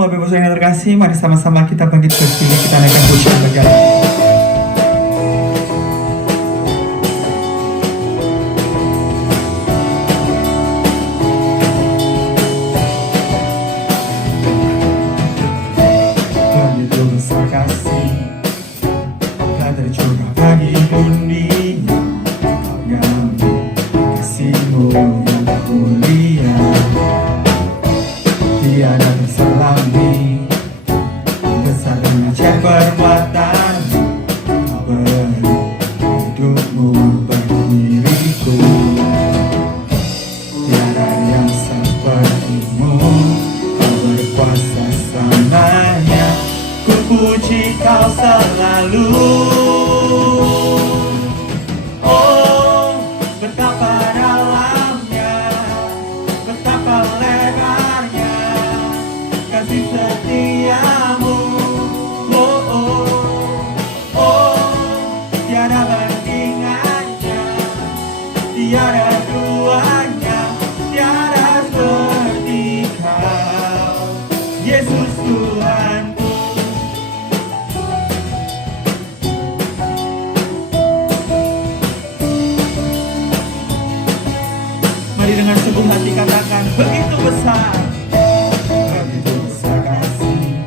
Bapak Ibu yang terkasih, mari sama-sama kita bangkit berdiri, kita naikkan pujian bagi Allah. Begitu besar kasih telah tercurah bagi dunia, kau kasihmu yang tak mulia, tiada terselangi besarnya perbuatan, kau beri hidupmu bagi diriku, tiada yang sepertimu, kau berkuasa selamanya, ku puji kau selalu. Oh, betapa dalamnya, betapa lebarnya kasih setiamu. Oh, oh, oh, tiada bandingannya, tiada duanya, tiada seperti kau, Yesus Tuhanku. Mari dengan sebuah hati katakan, begitu besar kasih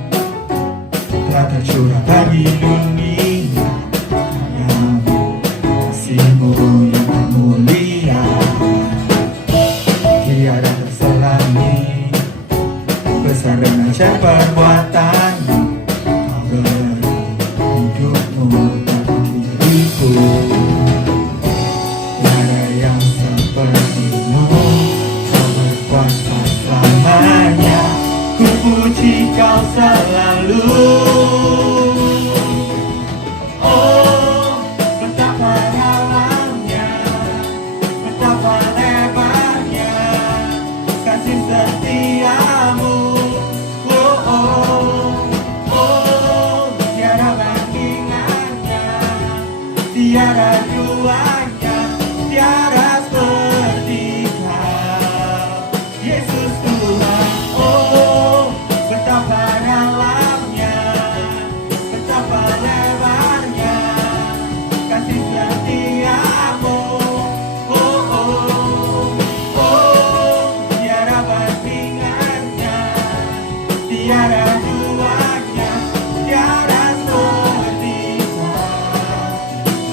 telah tercurah bagi dunia, kasihmu yang tak mulia, tiada terselangi besar dan ajaib perbuatanmu, kau beri hidupmu bagi diriku, tiada yang sepertimu, kau berkuasa selamanya, ku puji kau selalu. Oh, betapa dalamnya, betapa lebarnya kasih setiamu. Oh, oh, oh, tiada bandingannya, tiada duanya, tiada seperti kau, Yesus Tuhan. Oh, betapa dalamnya, betapa lebarnya kasih setiamu. Oh, oh, oh, tiada bandingannya, tiada duanya, tiada seperti kau,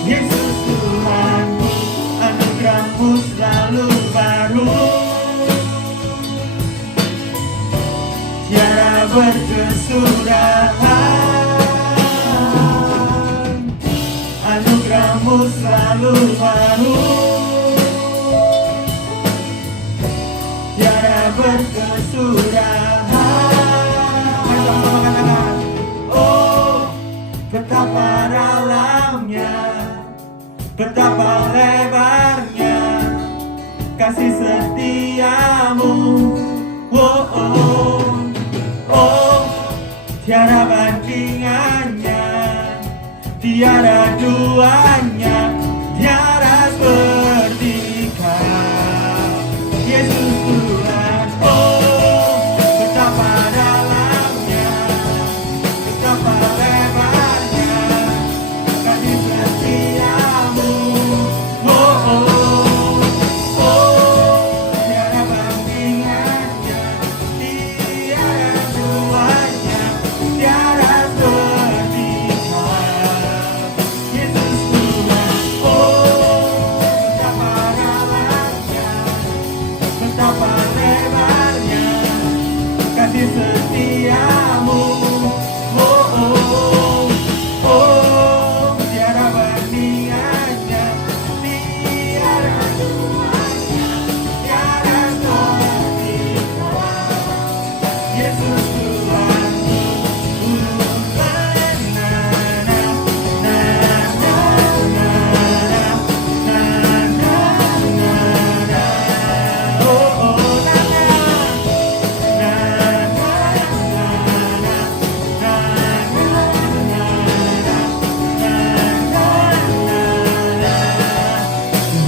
Yesus Tuhanku. Anugerahmu selalu baru, tiada berkesudahan. Anugerahmu selalu baru, tiada berkesudahan. Mari sama-sama katakan, oh, betapa dalamnya, betapa lebarnya kasih setiamu. Oh, oh, oh, tiada bandingannya, tiada duanya, tiada seperti kau, Yesus Tuhan. Oh, betapa dalamnya, betapa lebarnya kasih setiamu. Oh, oh, oh, tiada bandingannya, tiada duanya, tiada seperti kau, Yesus Tuhan. Oh, betapa dalamnya, betapa lebarnya kasih setiamu. Oh, oh, oh, tiada bandingannya, tiada duanya, tiada seperti kau, Yesus Tuhan.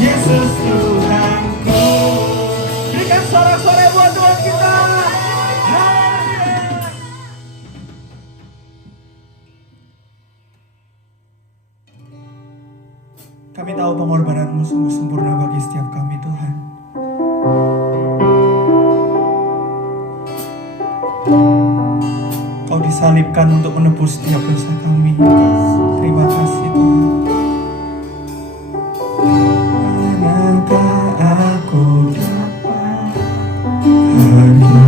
Yesus Tuhanku. Berikan sorak-sorai buat Tuhan kita. Haleluya. pengorbananmu sungguh sempurna bagi setiap kami Tuhan. Kau disalibkan untuk menebus setiap dosa kami. Terima kasih Tuhan. Manakah aku dapat pergi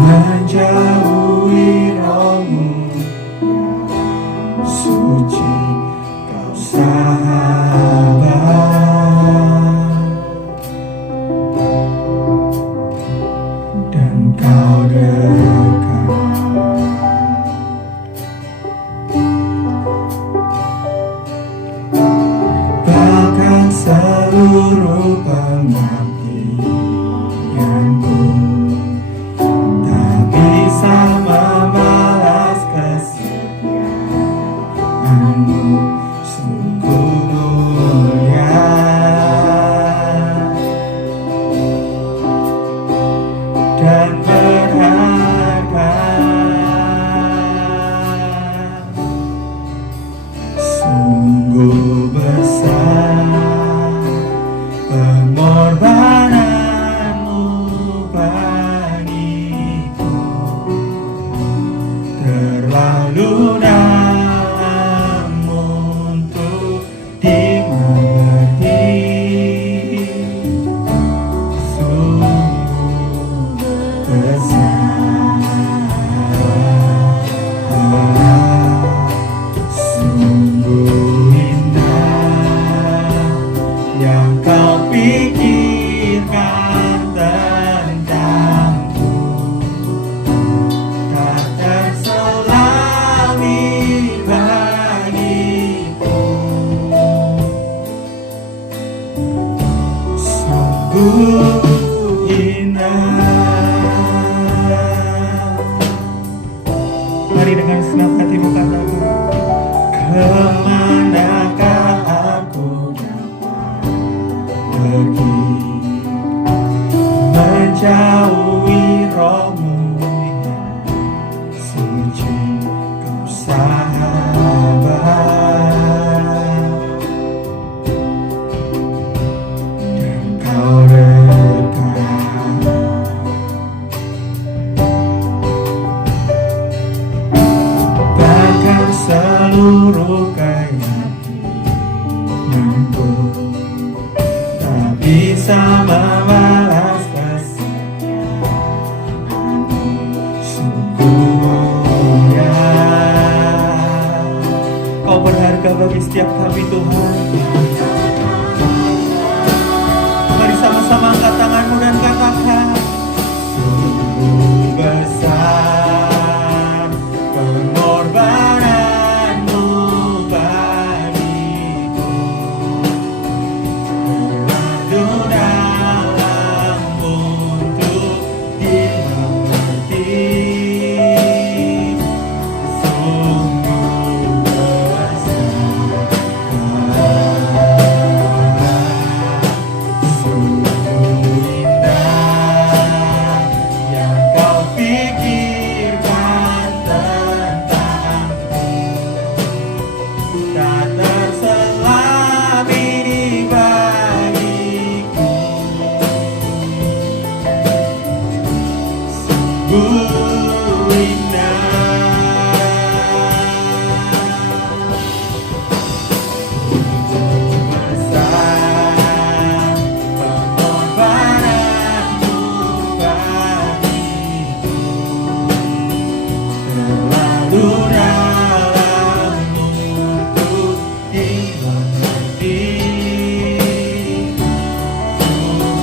menjauhi rohmu yang suci, kau sahabat dan kau dekat. Bahkan seluruh pengabdianku tak bisa membalas kesetiaanmu, sungguh mulia dan berharga. Sungguh besar pengorbananmu bagiku, terlalu dalam untuk dimengerti. Sungguh besar, sungguh indah yang kau pikirkan tentangku, tak terselami bagiku. Sungguh indah. Mari dengan senang hatimu katakan, kemanakah aku dapat pergi menjauhi rohmu yang suci, kau sahabat dan kau dekat. Bahkan seluruh keyakinanku tak bisa membalas kesetiaanmu, sungguh mulia. Kau berharga bagi setiap kami Tuhan. Mari sama-sama angkat tanganmu dan katakan, sungguh besar pengorbananmu bagiku, terlalu dalam untuk dimengerti. Sungguh besar, sungguh indah yang kau pikirkan tentangku, tak terselami bagiku. Sungguh indah. Sungguh besar pengorbananmu bagiku, terlalu dalam untuk dimengerti.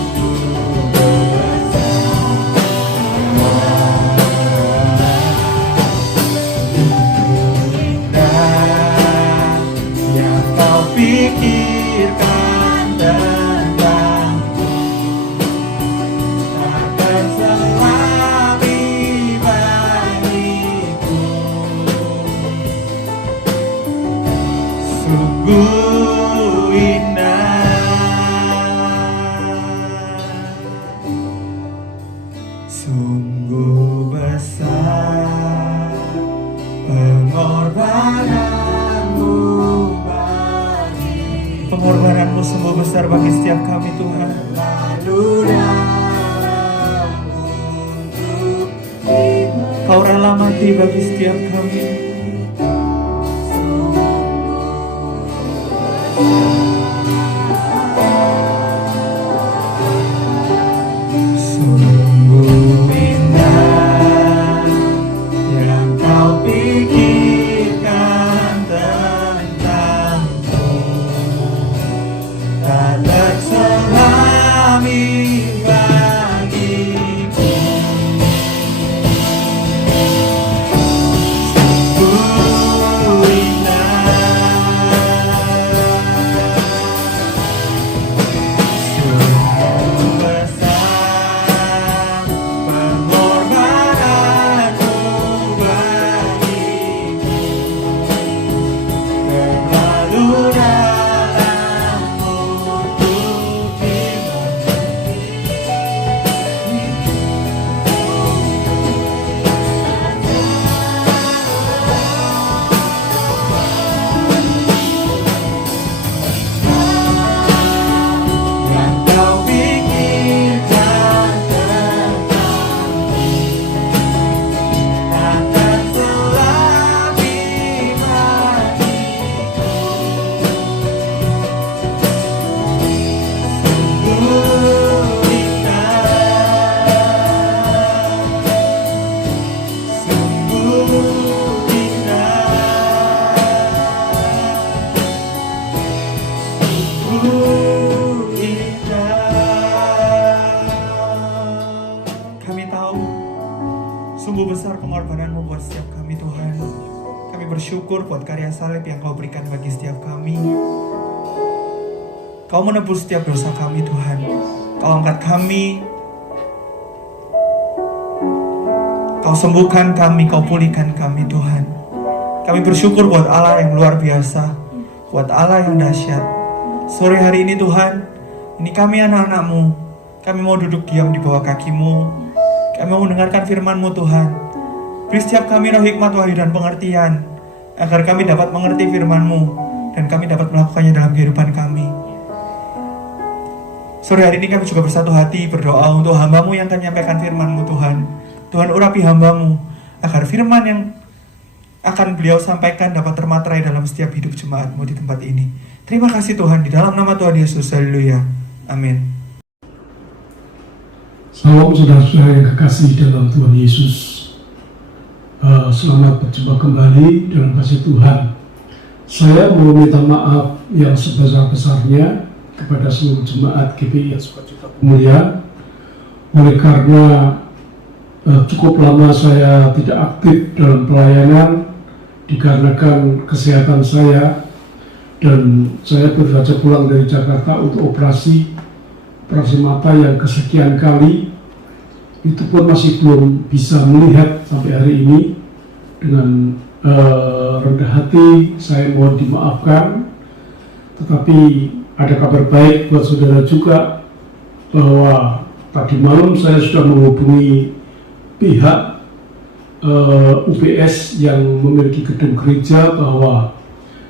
Sungguh besar, sungguh indah yang kau pikirkan tentangku, tak terselami bagiku. Sungguh indah, sungguh besar pengorbananmu bagiku. Pengorbananmu sungguh besar bagi setiap kami Tuhan. Kau rela mati bagi setiap kami. Sungguh indah yang kau pikirkan tentangku, tak terselami bagiku. Sungguh indah, sungguh besar pengorbananmu bagiku, terlalu dalam untuk yang kau pikirkan tentangku, tak terselami bagiku. Sungguh kami tahu sungguh besar pengorbananmu buat setiap kami Tuhan. Kami bersyukur buat karya salib yang kau berikan bagi setiap kami. Kau menebus setiap dosa kami Tuhan. Kau angkat kami, kau sembuhkan kami, kau pulihkan kami Tuhan. Kami bersyukur buat Allah yang luar biasa, buat Allah yang dahsyat. Sore hari ini Tuhan, ini kami anak-anak-Mu, kami mau duduk diam di bawah kaki-Mu. Kami mau mendengarkan firman-Mu Tuhan. Beri setiap kami roh hikmat, wahyu dan pengertian, agar kami dapat mengerti firman-Mu dan kami dapat melakukannya dalam kehidupan kami. Sore hari ini kami juga bersatu hati berdoa untuk hamba-Mu yang akan menyampaikan firman-Mu Tuhan. Tuhan urapi hamba-Mu, agar firman yang akan beliau sampaikan dapat termaterai dalam setiap hidup jemaat-Mu di tempat ini. Terima kasih Tuhan, di dalam nama Tuhan Yesus, haleluya, amin. Salam saudara-saudara yang kekasih dalam Tuhan Yesus. Selamat berjumpa kembali dalam kasih Tuhan. Saya mau minta maaf yang sebesar-besarnya kepada seluruh jemaat GPI Sukacita Pemulihan, oleh karena cukup lama saya tidak aktif dalam pelayanan dikarenakan kesehatan saya, dan saya baru saja pulang dari Jakarta untuk operasi mata yang kesekian kali. Itu pun masih belum bisa melihat sampai hari ini. Dengan rendah hati saya mohon dimaafkan, tetapi ada kabar baik buat saudara juga, bahwa tadi malam saya sudah menghubungi pihak UBS yang memiliki gedung gereja, bahwa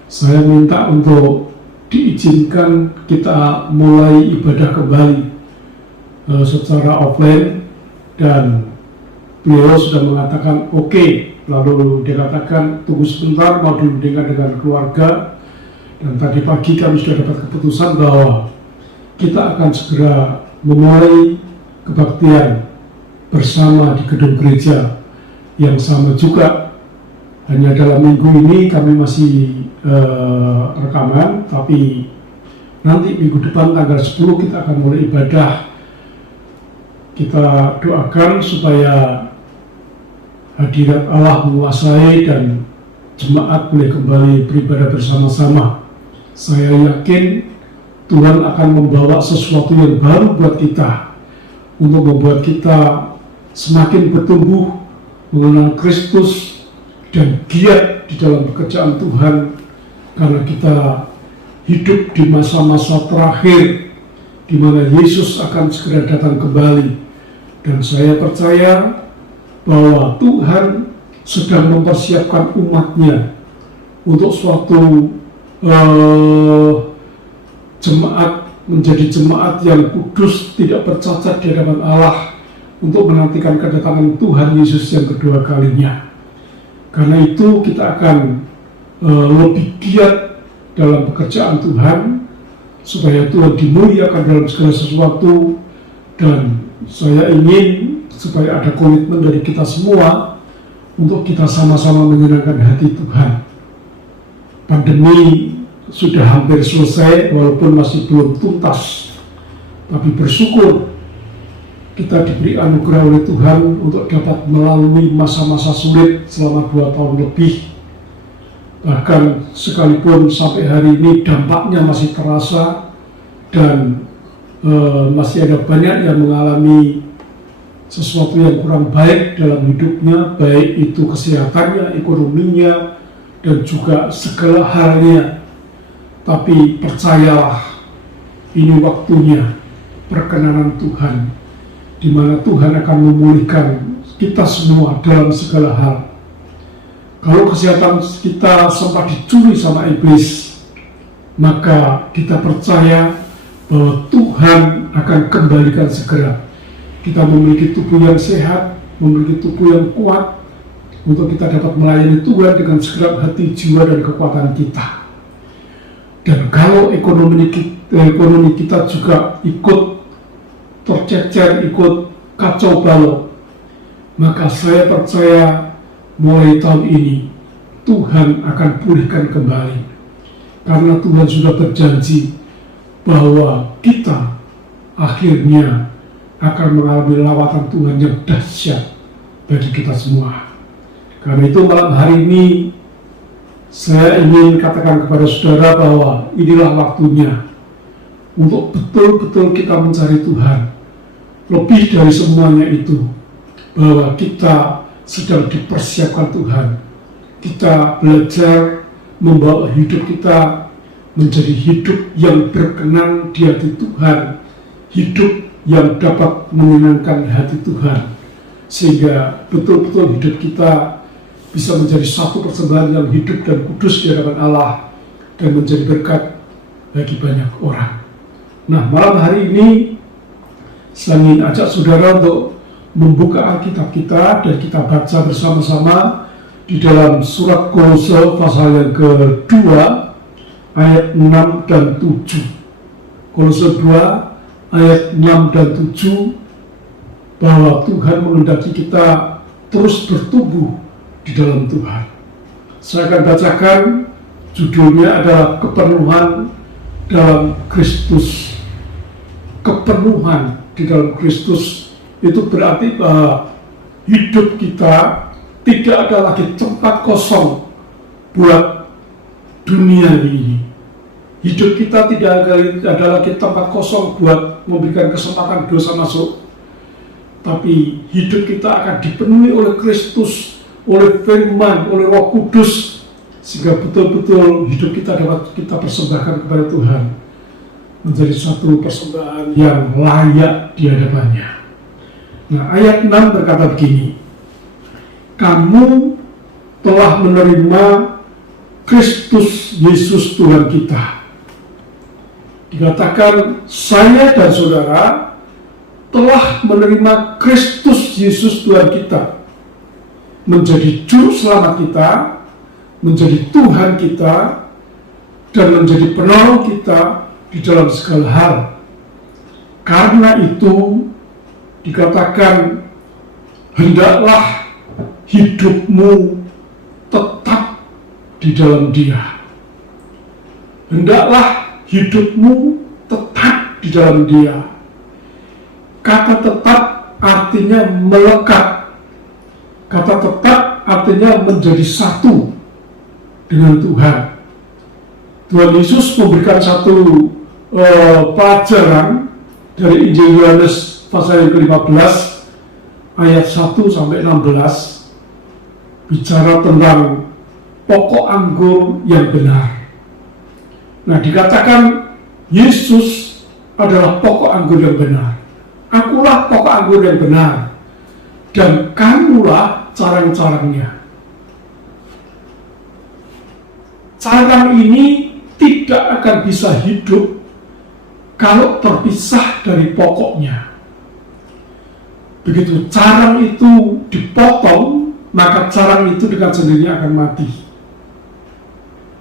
saya minta untuk diizinkan kita mulai ibadah kembali secara offline, dan beliau sudah mengatakan oke. Lalu dia katakan tunggu sebentar, mau dirundingkan dengan keluarga, dan tadi pagi kami sudah dapat keputusan bahwa kita akan segera memulai kebaktian bersama di gedung gereja yang sama juga. Hanya dalam minggu ini kami masih rekaman, tapi nanti minggu depan tanggal 10 kita akan mulai ibadah. Kita doakan supaya hadirat Allah menguasai dan jemaat boleh kembali beribadah bersama-sama. Saya yakin Tuhan akan membawa sesuatu yang baru buat kita, untuk membuat kita semakin bertumbuh mengenal Kristus dan giat di dalam pekerjaan Tuhan, karena kita hidup di masa-masa terakhir di mana Yesus akan segera datang kembali. Dan saya percaya bahwa Tuhan sedang mempersiapkan umatnya untuk suatu jemaat menjadi jemaat yang kudus, tidak bercacat di hadapan Allah, untuk menantikan kedatangan Tuhan Yesus yang kedua kalinya. Karena itu kita akan lebih giat dalam pekerjaan Tuhan, supaya Tuhan dimuliakan dalam segala sesuatu. Dan saya ingin supaya ada komitmen dari kita semua untuk kita sama-sama menyenangkan hati Tuhan. Pandemi sudah hampir selesai walaupun masih belum tuntas, tapi bersyukur kita diberi anugerah oleh Tuhan untuk dapat melalui masa-masa sulit selama 2 tahun lebih. Bahkan sekalipun sampai hari ini dampaknya masih terasa, dan masih ada banyak yang mengalami sesuatu yang kurang baik dalam hidupnya, baik itu kesehatannya, ekonominya, dan juga segala halnya. Tapi percayalah, ini waktunya perkenanan Tuhan, di mana Tuhan akan memulihkan kita semua dalam segala hal. Kalau kesehatan kita sempat dicuri sama iblis, maka kita percaya bahwa Tuhan akan kembalikan segera. Kita memiliki tubuh yang sehat, memiliki tubuh yang kuat, untuk kita dapat melayani Tuhan dengan segenap hati, jiwa, dan kekuatan kita. Dan kalau ekonomi kita juga ikut tercecer, ikut kacau balau, maka saya percaya mulai tahun ini Tuhan akan pulihkan kembali. Karena Tuhan sudah berjanji bahwa kita akhirnya akan mengalami lawatan Tuhan yang dahsyat bagi kita semua. Karena itu malam hari ini saya ingin katakan kepada saudara bahwa inilah waktunya untuk betul-betul kita mencari Tuhan. Lebih dari semuanya itu, bahwa kita sedang dipersiapkan Tuhan. Kita belajar membawa hidup kita menjadi hidup yang berkenan di hati Tuhan, hidup yang dapat menyenangkan hati Tuhan, sehingga betul-betul hidup kita bisa menjadi satu persembahan yang hidup dan kudus di hadapan Allah, dan menjadi berkat bagi banyak orang. Nah, malam hari ini saya ingin ajak saudara untuk membuka Alkitab kita, dan kita baca bersama-sama di dalam surat Kolose pasal yang kedua, ayat 6 dan 7. Kolose 2 ayat 6 dan 7, bahwa Tuhan menghendaki kita terus bertumbuh di dalam Tuhan. Saya akan bacakan, judulnya adalah kepenuhan dalam Kristus. Kepenuhan di dalam Kristus itu berarti bahwa hidup kita tidak ada lagi tempat kosong buat dunia ini. Hidup kita tidak ada lagi tempat kosong buat memberikan kesempatan dosa masuk. Tapi hidup kita akan dipenuhi oleh Kristus, oleh firman, oleh Roh Kudus, sehingga betul-betul hidup kita dapat kita persembahkan kepada Tuhan, menjadi satu persembahan yang layak di hadapannya. Nah, ayat 6 berkata begini, kamu telah menerima Kristus Yesus Tuhan kita. Dikatakan saya dan saudara telah menerima Kristus Yesus Tuhan kita, menjadi juru selamat kita, menjadi Tuhan kita, dan menjadi penolong kita di dalam segala hal. Karena itu dikatakan, hendaklah hidupmu tetap di dalam Dia. Hendaklah hidupmu tetap di dalam Dia. Kata tetap artinya melekat. Kata tetap artinya menjadi satu dengan Tuhan. Tuhan Yesus memberikan satu pelajaran dari Injil Yohanes pasal yang ke-15 ayat 1 sampai 16, bicara tentang pokok anggur yang benar. Nah, dikatakan Yesus adalah pokok anggur yang benar. Akulah pokok anggur yang benar, dan kamulah carang-carangnya. Carang ini tidak akan bisa hidup kalau terpisah dari pokoknya. Begitu carang itu dipotong, maka carang itu dengan sendirinya akan mati.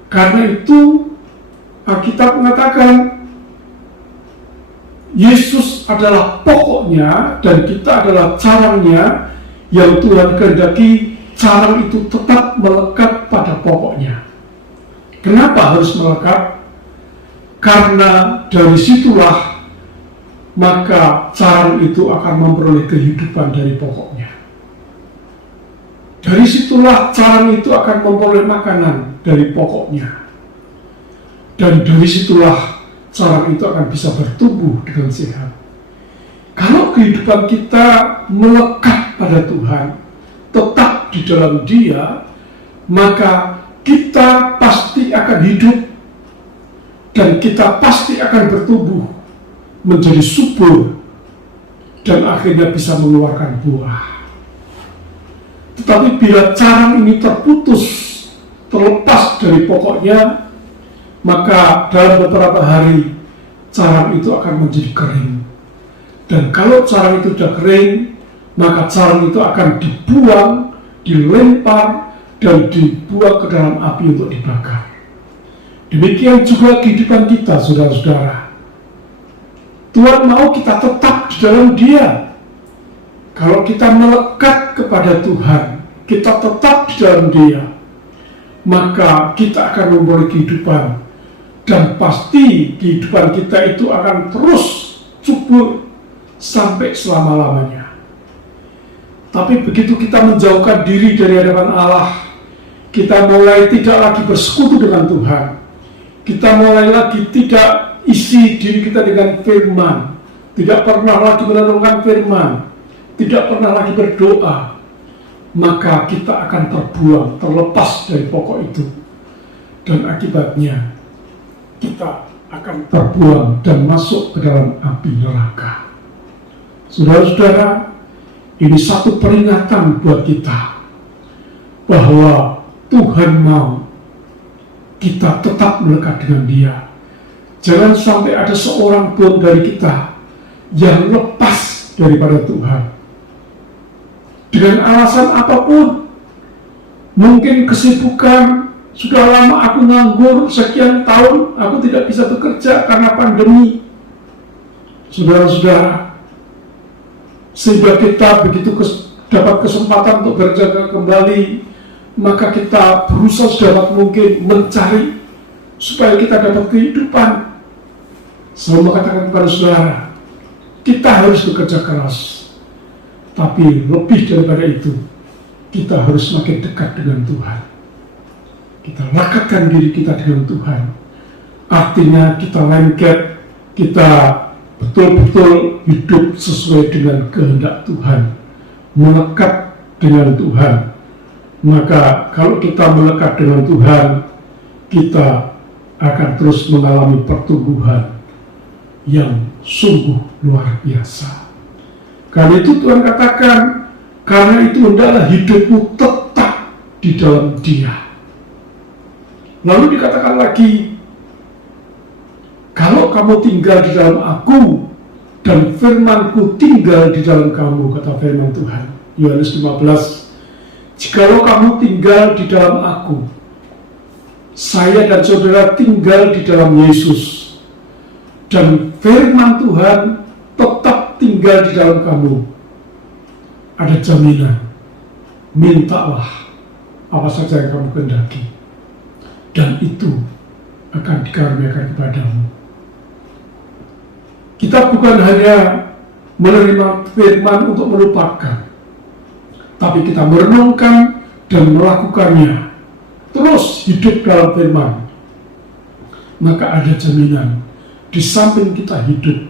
Karena itu Alkitab mengatakan Yesus adalah pokoknya dan kita adalah carangnya, yang Tuhan kehendaki carang itu tetap melekat pada pokoknya. Kenapa harus melekat? Karena dari situlah maka carang itu akan memperoleh kehidupan dari pokoknya. Dari situlah carang itu akan memperoleh makanan dari pokoknya. Dan dari situlah carang itu akan bisa bertumbuh dengan sehat. Kalau kehidupan kita melekat pada Tuhan, tetap di dalam Dia, maka kita pasti akan hidup dan kita pasti akan bertumbuh menjadi subur dan akhirnya bisa mengeluarkan buah. Tetapi bila carang ini terputus, terlepas dari pokoknya, maka dalam beberapa hari carang itu akan menjadi kering. Dan kalau carang itu sudah kering, maka carang itu akan dibuang, dilempar, dan dibuang ke dalam api untuk dibakar. Demikian juga kehidupan kita, saudara-saudara. Tuhan mau kita tetap di dalam Dia. Kalau kita melekat kepada Tuhan, kita tetap di dalam Dia, maka kita akan memperoleh kehidupan. Dan pasti kehidupan kita itu akan terus subur sampai selama-lamanya. Tapi begitu kita menjauhkan diri dari hadapan Allah, kita mulai tidak lagi bersekutu dengan Tuhan. Kita mulai lagi tidak isi diri kita dengan firman, tidak pernah lagi merenungkan firman, tidak pernah lagi berdoa, maka kita akan terbuang, terlepas dari pokok itu. Dan akibatnya kita akan terbuang dan masuk ke dalam api neraka. Saudara-saudara, ini satu peringatan buat kita bahwa Tuhan mau kita tetap melekat dengan Dia. Jangan sampai ada seorang pun dari kita yang lepas daripada Tuhan dengan alasan apapun. Mungkin kesibukan, sudah lama aku nganggur, sekian tahun aku tidak bisa bekerja karena pandemi. Saudara-saudara, sehingga kita begitu dapat kesempatan untuk berjaga kembali, maka kita berusaha sedapat mungkin mencari supaya kita dapat kehidupan. Saya mau katakan kepada saudara, kita harus bekerja keras, tapi lebih daripada itu, kita harus makin dekat dengan Tuhan. Kita lekatkan diri kita dengan Tuhan. Artinya kita lengket, kita betul-betul hidup sesuai dengan kehendak Tuhan, melekat dengan Tuhan. Maka kalau kita melekat dengan Tuhan, kita akan terus mengalami pertumbuhan yang sungguh luar biasa. Karena itu Tuhan katakan, karena itu hendaklah hidupmu tetap di dalam Dia. Lalu dikatakan lagi, kalau kamu tinggal di dalam Aku dan firman-Ku tinggal di dalam kamu, kata firman Tuhan, Yohanes 15. Jikalau kamu tinggal di dalam Aku, saya dan saudara tinggal di dalam Yesus, dan firman Tuhan tetap tinggal di dalam kamu, ada jaminan, mintalah apa saja yang kamu kehendaki, dan itu akan dikaruniakan kepadamu. Kita bukan hanya menerima firman untuk melupakan, tapi kita merenungkan dan melakukannya, terus hidup dalam firman. Maka ada jaminan, di samping kita hidup,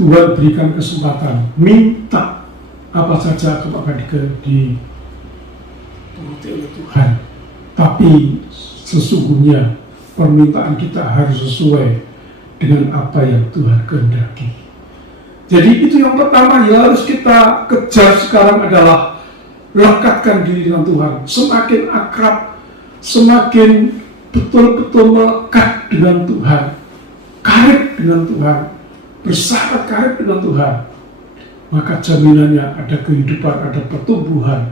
Tuhan berikan kesempatan, minta apa saja akan dituruti oleh Tuhan. Tapi sesungguhnya permintaan kita harus sesuai dengan apa yang Tuhan kehendaki. Jadi itu yang pertama yang harus kita kejar sekarang adalah lekatkan diri dengan Tuhan. Semakin akrab, semakin betul-betul melekat dengan Tuhan, karib dengan Tuhan, bersahabat karib dengan Tuhan, maka jaminannya ada kehidupan, ada pertumbuhan,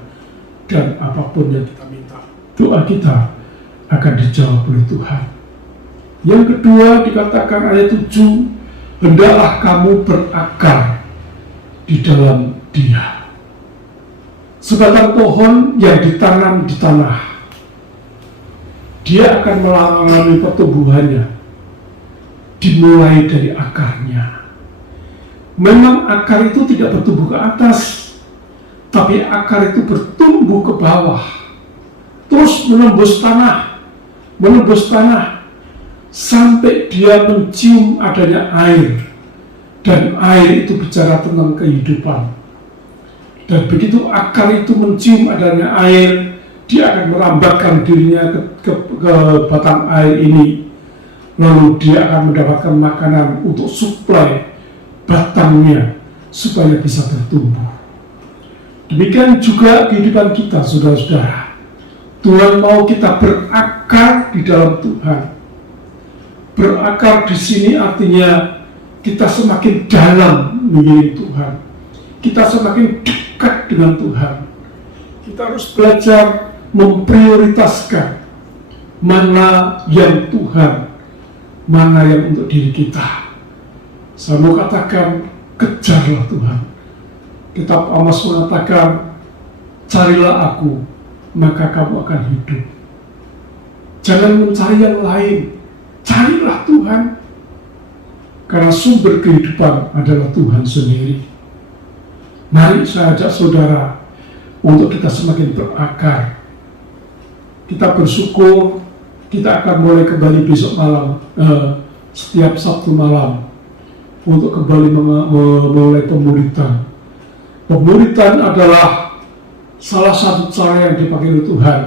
dan apapun yang kita minta, doa kita akan dijawab oleh Tuhan. Yang kedua dikatakan ayat 7, hendaklah kamu berakar di dalam Dia. Sebatang pohon yang ditanam di tanah, dia akan mengalami pertumbuhannya dimulai dari akarnya. Memang akar itu tidak bertumbuh ke atas, tapi akar itu bertumbuh ke bawah, terus menembus tanah sampai dia mencium adanya air, dan air itu bicara tentang kehidupan. Dan begitu akar itu mencium adanya air, dia akan merambatkan dirinya ke batang air ini, lalu dia akan mendapatkan makanan untuk suplai batangnya supaya bisa bertumbuh. Demikian juga kehidupan kita, saudara-saudara. Tuhan mau kita berakar di dalam Tuhan. Berakar di sini artinya kita semakin dalam mengiring Tuhan. Kita semakin dekat dengan Tuhan. Kita harus belajar memprioritaskan mana yang Tuhan, mana yang untuk diri kita. Saya mau katakan, kejarlah Tuhan. Kitab Amos mengatakan, carilah aku, maka kamu akan hidup. Jangan mencari yang lain, carilah Tuhan. Karena sumber kehidupan adalah Tuhan sendiri. Mari saya ajak saudara untuk kita semakin berakar. Kita bersyukur, kita akan mulai kembali besok malam, setiap Sabtu malam, untuk kembali memulai pemuritan. Pemuritan adalah salah satu cara yang dipakai oleh Tuhan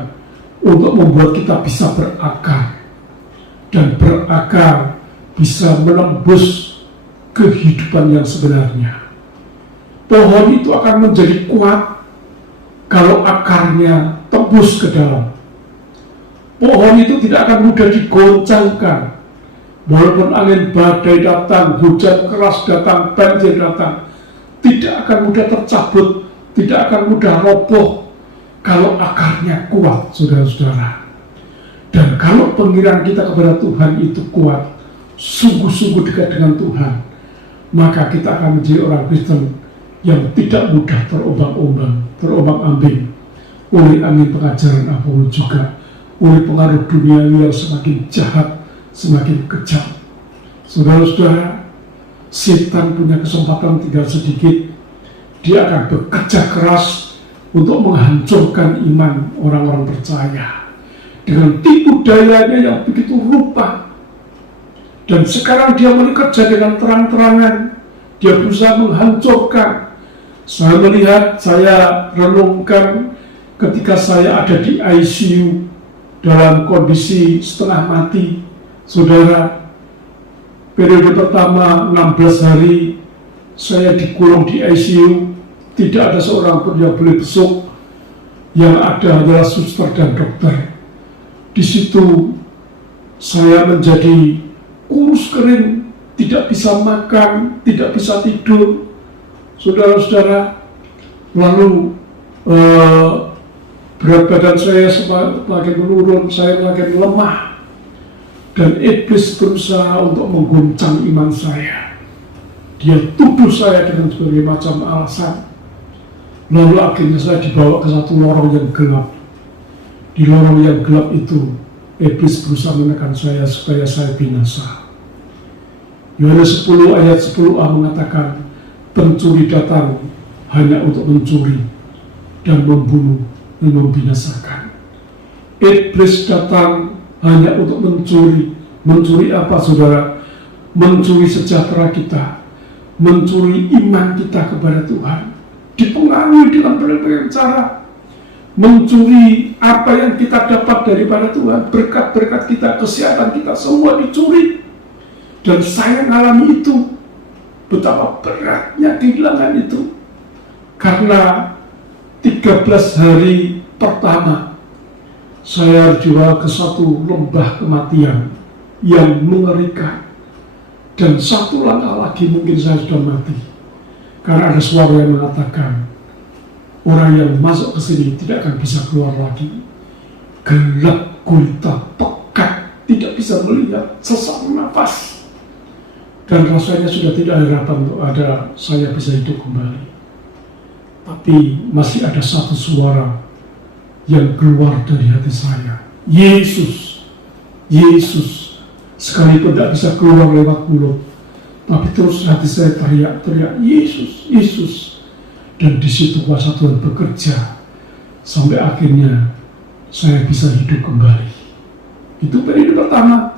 untuk membuat kita bisa berakar. Dan berakar bisa menembus kehidupan yang sebenarnya. Pohon itu akan menjadi kuat kalau akarnya tembus ke dalam. Pohon itu tidak akan mudah digoncangkan. Walaupun angin badai datang, hujan keras datang, banjir datang, tidak akan mudah tercabut, tidak akan mudah roboh kalau akarnya kuat, saudara-saudara. Dan kalau pengiraan kita kepada Tuhan itu kuat, sungguh-sungguh dekat dengan Tuhan, maka kita akan menjadi orang Kristen yang tidak mudah terombang-ambing oleh angin pengajaran apapun juga, oleh pengaruh dunia yang semakin jahat, semakin kejam. Saudara-saudara, setan punya kesempatan tinggal sedikit, dia akan bekerja keras untuk menghancurkan iman orang-orang percaya dengan tipu dayanya yang begitu rupa. Dan sekarang dia bekerja dengan terang-terangan, dia berusaha menghancurkan. Saya melihat, saya renungkan ketika saya ada di ICU dalam kondisi setengah mati. Saudara, periode pertama 16 hari saya dikurung di ICU, tidak ada seorang pun yang boleh besuk, yang ada adalah suster dan dokter. Di situ saya menjadi kurus kering, tidak bisa makan, tidak bisa tidur. Saudara-saudara, lalu berat badan saya semakin menurun, saya semakin lemah, dan iblis berusaha untuk mengguncang iman saya. Dia tuduh saya dengan berbagai macam alasan. Lalu akhirnya saya dibawa ke satu lorong yang gelap. Di lorong yang gelap itu, iblis berusaha menekan saya supaya saya binasa. Yohanes 10 ayat 10a mengatakan, pencuri datang hanya untuk mencuri dan membunuh dan membinasakan. Iblis datang hanya untuk mencuri. Mencuri apa, saudara? Mencuri sejahtera kita, mencuri iman kita kepada Tuhan, dipengaruhi dengan berbagai cara, mencuri apa yang kita dapat daripada Tuhan, berkat-berkat kita, kesehatan kita, semua dicuri. Dan saya mengalami itu. Betapa beratnya kehilangan itu. Karena 13 hari pertama saya dibawa ke satu lembah kematian yang mengerikan. Dan satu langkah lagi mungkin saya sudah mati. Karena ada suara yang mengatakan, orang yang masuk ke sini tidak akan bisa keluar lagi. Gelap gulita, pekat, tidak bisa melihat, sesak nafas. Dan rasanya sudah tidak ada harapan untuk saya bisa hidup kembali. Tapi masih ada satu suara yang keluar dari hati saya. Yesus, Yesus. Sekalipun tidak bisa keluar lewat mulut, tapi terus hati saya teriak-teriak, Yesus, Yesus. Dan di situ kuasa Tuhan bekerja sampai akhirnya saya bisa hidup kembali. Itu periode pertama.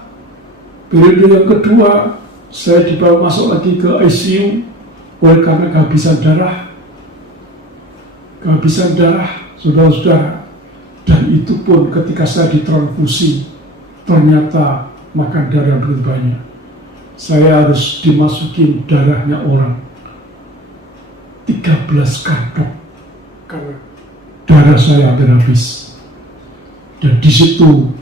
Periode yang kedua, saya dibawa masuk lagi ke ICU oleh karena kehabisan darah. Kehabisan darah, saudara-saudara. Dan itu pun ketika saya ditransfusi, ternyata makan darah belum banyak. Saya harus dimasukin darahnya orang 13 kantong karena darah saya hampir habis. Dan di situ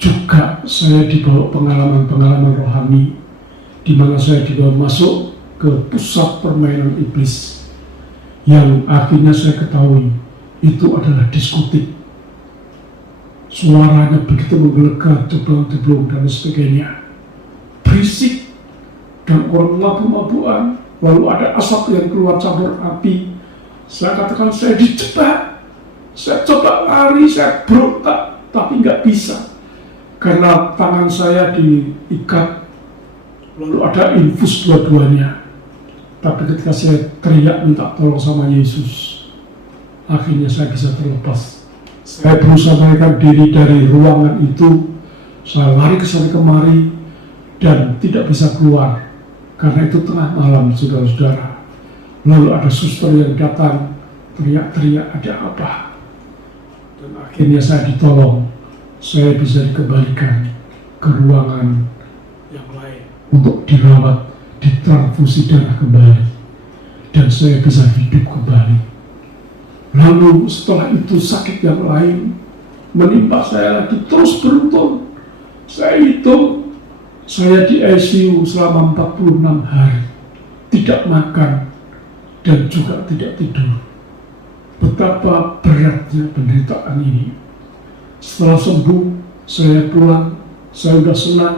juga saya dibawa pengalaman-pengalaman rohani, di mana saya dibawa masuk ke pusat permainan iblis, yang akhirnya saya ketahui itu adalah diskotik. Suaranya begitu menggelegar, jeblong-jeblong dan sebagainya, berisik, dan orang mabuk-mabukan. Lalu ada asap yang keluar campur api. Saya katakan saya dijebak. Saya coba lari, saya berontak, tapi nggak bisa karena tangan saya diikat. Lalu ada infus dua-duanya. Tapi ketika saya teriak minta tolong sama Yesus, akhirnya saya bisa terlepas. Saya berusaha melarikan diri dari ruangan itu. Saya lari ke sana kemari dan tidak bisa keluar karena itu tengah malam, saudara-saudara. Lalu ada suster yang datang teriak-teriak, ada apa? Dan akhirnya saya ditolong. Saya bisa dikembalikan ke ruangan yang lain untuk dirawat, ditransfusi darah kembali, dan saya bisa hidup kembali. Lalu setelah itu sakit yang lain menimpa saya lagi terus beruntun. Saya hitung, saya di ICU selama 46 hari, tidak makan dan juga tidak tidur. Betapa beratnya penderitaan ini. Setelah sembuh, saya pulang, saya sudah senang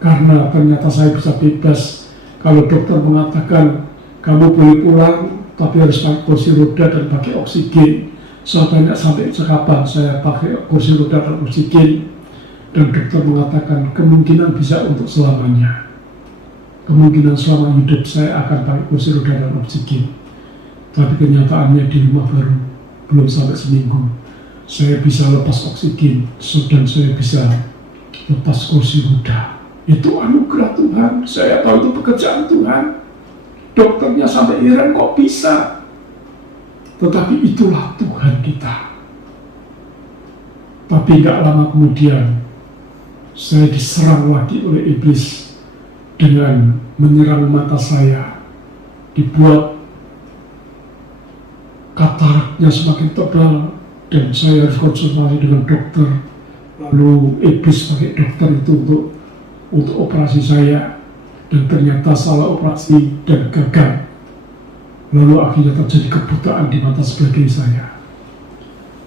karena ternyata saya bisa bebas. Kalau dokter mengatakan kamu boleh pulang, tapi harus pakai kursi roda dan pakai oksigen. Saya tanya sampai kapan saya pakai kursi roda dan oksigen, dan dokter mengatakan kemungkinan bisa untuk selamanya. Kemungkinan selama hidup saya akan pakai kursi roda dan oksigen. Tapi kenyataannya di rumah baru belum sampai seminggu saya bisa lepas oksigen dan saya bisa lepas kursi roda. Itu anugerah Tuhan. Saya tahu itu pekerjaan Tuhan. Dokternya sampai heran kok bisa. Tetapi itulah Tuhan kita. Tapi gak lama kemudian saya diserang lagi oleh iblis dengan menyerang mata saya. Dibuat kataraknya semakin tebal dan saya harus konsultasi dengan dokter. Lalu iblis pakai dokter itu untuk operasi saya. Dan ternyata salah operasi dan gagal. Lalu akhirnya terjadi kebutaan di mata sebelah kiri saya.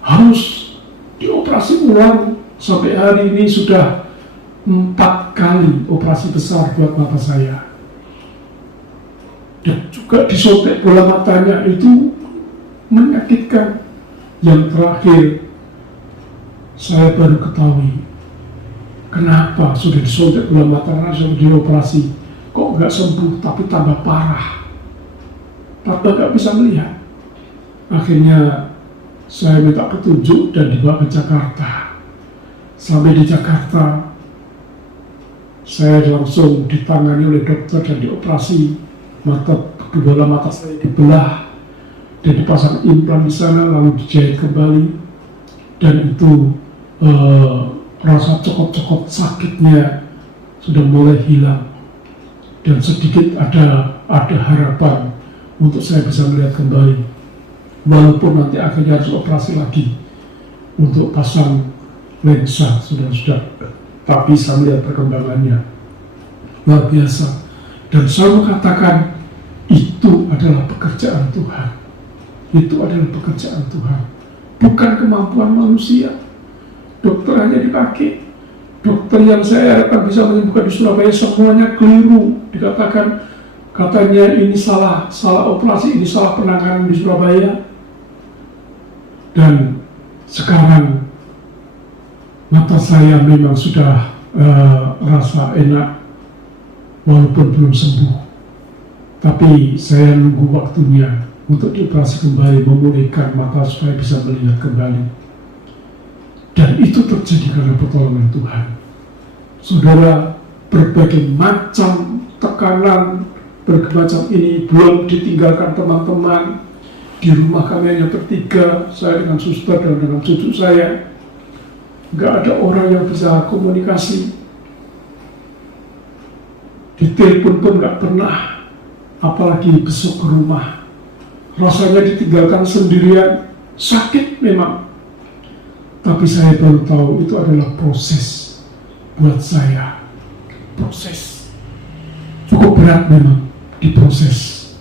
Harus dioperasi ulang. Sampai hari ini sudah 4 kali operasi besar buat mata saya. Dan juga disobek bola matanya, itu menyakitkan. Yang terakhir, saya baru ketahui kenapa sudah disobek bola mata, karena sudah dioperasi. Kok nggak sembuh, tapi tambah parah. Tambah nggak bisa melihat. Akhirnya saya minta petunjuk dan dibawa ke Jakarta. Sampai di Jakarta, saya langsung ditangani oleh dokter dan dioperasi. Bola mata saya dibelah dan dipasang implan di sana, lalu dijahit kembali. Dan itu rasa cokot-cokot sakitnya sudah mulai hilang. Dan sedikit ada harapan untuk saya bisa melihat kembali. Walaupun nanti akhirnya harus operasi lagi untuk pasang lensa, sudah. Tapi saya melihat perkembangannya. luar biasa. Dan saya katakan itu adalah pekerjaan Tuhan. Itu adalah pekerjaan Tuhan, bukan kemampuan manusia. Dokter hanya dipakai. Dokter yang saya harapkan bisa menyembuhkan di Surabaya semuanya keliru. Dikatakan katanya ini salah operasi, ini salah penanganan di Surabaya. Dan sekarang mata saya memang sudah rasa enak walaupun belum sembuh. Tapi saya nunggu waktunya untuk dioperasi kembali, memulihkan mata supaya bisa melihat kembali. Dan itu terjadi karena pertolongan Tuhan. Saudara, berbagai macam tekanan, berbagai macam ini belum ditinggalkan teman-teman. Di rumah kami hanya bertiga, saya dengan suster dan dengan cucu saya. Nggak ada orang yang bisa komunikasi. Di telepon pun nggak pernah, apalagi besok ke rumah. Rasanya ditinggalkan sendirian, sakit memang. Tapi saya baru tahu itu adalah proses buat saya. Proses. Cukup berat memang diproses.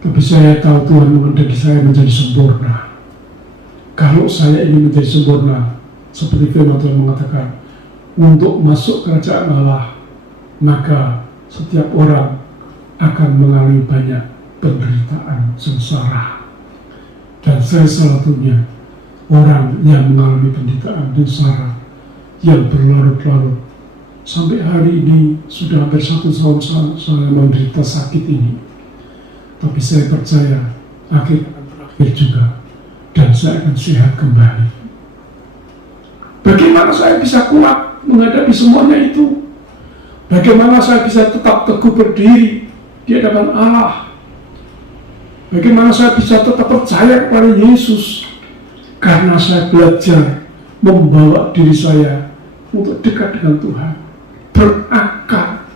Tapi saya tahu Tuhan menghendaki saya menjadi sempurna. Kalau saya ingin menjadi sempurna, seperti firman Tuhan mengatakan, untuk masuk kerajaan Allah, maka setiap orang akan mengalami banyak penderitaan sengsara. Dan saya salah satunya orang yang mengalami penderitaan sengsara yang berlarut-larut. Sampai hari ini sudah hampir 1 tahun saya menderita sakit ini. Tapi saya percaya akhir akan berakhir juga dan saya akan sehat kembali. Bagaimana saya bisa kuat menghadapi semuanya itu? Bagaimana saya bisa tetap teguh berdiri di hadapan Allah? Bagaimana saya bisa tetap percaya kepada Yesus? Karena saya belajar membawa diri saya untuk dekat dengan Tuhan. Berakar.